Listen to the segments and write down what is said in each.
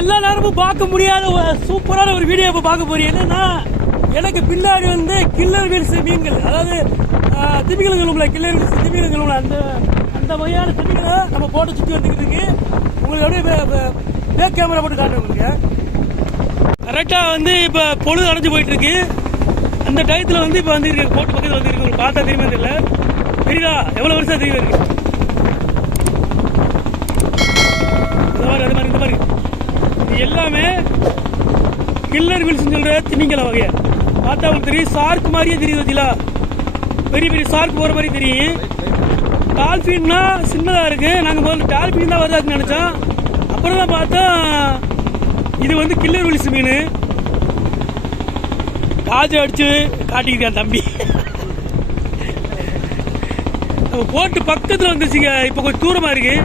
எல்லா நேரமும் பார்க்க முடியாத ஒரு சூப்பரான ஒரு வீடியோ இப்ப பார்க்க போறீங்க. என்னன்னா எனக்கு பின்னாடி வந்து கில்லர் வீல்ஸ் மீன்கள், அதாவது திமிங்கலங்களும் கில்லர் வீல்ஸ் திமிங்கலங்களும் அந்த அந்த வகையான திமிங்களை நம்ம போட்டு சுற்றி வந்துக்கிட்டு இருக்கு. உங்களுக்கு அப்படியே பேக் கேமரா போட்டு காட்டுறேன். உங்களுக்கு கரெக்டா வந்து இப்ப பொழுது அடைஞ்சு போயிட்டு இருக்கு. அந்த டயத்துல வந்து இப்ப வந்து இருக்கு போட்டு பக்கத்துல வந்து இருக்கு. உங்களுக்கு பார்த்தா தெரியுமா தெரியல, தெரியுதா எவ்வளவு வருஷம் தெரியும் இருக்கு. அது மாதிரி இந்த மாதிரி இது எல்லாமே கில்லர் வீல்ஸ் சொல்ற திமிங்கல வகைய பார்த்தா உங்களுக்கு தெரியும். சார்க் மாதிரியே தெரியுது பார்த்தீங்களா, பெரிய பெரிய சார்க் போற மாதிரி தெரியும். டால்பின்னா சின்னதா இருக்கு. நாங்க முதல்ல டால்பின் தான் வருதாக்குன்னு நினைச்சோம். அப்புறம் தான் பார்த்தா இது வந்து கில்லர் வீல்ஸ் மீன். காஜை அடிச்சு காட்டிக்கிட்டான் தம்பி. நம்ம போட்டு பக்கத்துல வந்துச்சுங்க. இப்ப கொஞ்சம் தூரமா இருக்கு.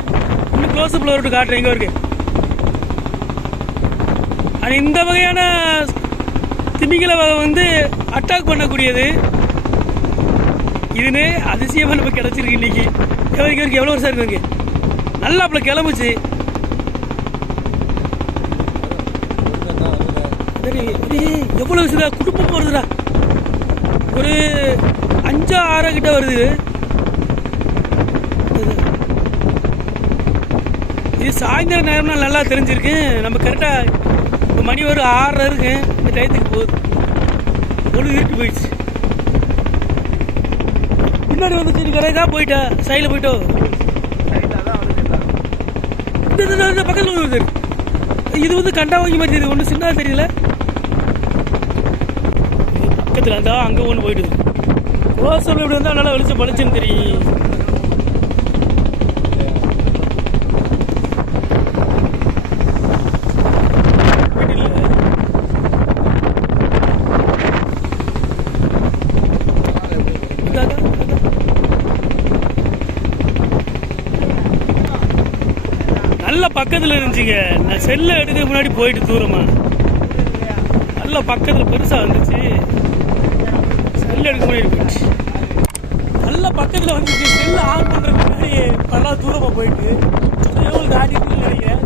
இன்னும் க்ளோஸ் அப்ல ஒரு காட்டுறேன். எங்க இருக்கு இந்த வகையான திமிங்கல வகை வந்து அட்டாக் பண்ணக்கூடியது. இதுன்னு அதிசயமா நம்ம கிடைச்சிருக்கு இன்னைக்கு. எவ்வளவு வருஷம் இருக்கு நல்லா அப்பல கிளம்புச்சு. எவ்வளவு வருஷம் குடும்பம் வருதுடா, ஒரு 5-6 கிட்ட வருது. இது சாயந்தர நேரம்னா நல்லா தெரிஞ்சிருக்கு. நம்ம கரெக்டா மணி ஒரு 6 இருக்கு. இந்த டயத்துக்கு போகுது. ஒரு இருட்டு போயிடுச்சு. பின்னாடி வந்து கரையா போயிட்டா சைடில் போயிட்டோ பக்கத்தில் வருது. இது வந்து கண்டா வாங்கி மாதிரி தெரியுது. ஒன்று சின்னதாக தெரியல. பக்கத்தில் இருந்தா அங்கே ஒன்று போயிடுது. க்ளோஸ்அப்ல இப்படி வந்தால் நல்லா வெளிச்சம் பளிச்சுன்னு தெரியும். நல்ல பக்கத்துல இருந்துச்சுங்க. நான் செல்ல எடுக்க முன்னாடி போயிட்டு தூரமா நல்ல பக்கத்துல பெருசா வந்துச்சு. செல்ல எடுக்க முன்னாடி போயிடுச்சு. நல்ல பக்கத்துல வந்துச்சு. செல்ல ஆன் பண்றதுக்கு முன்னாடி பரவாயில்ல தூரமா போயிட்டு காட்டிட்டு நினைக்கிறேன்.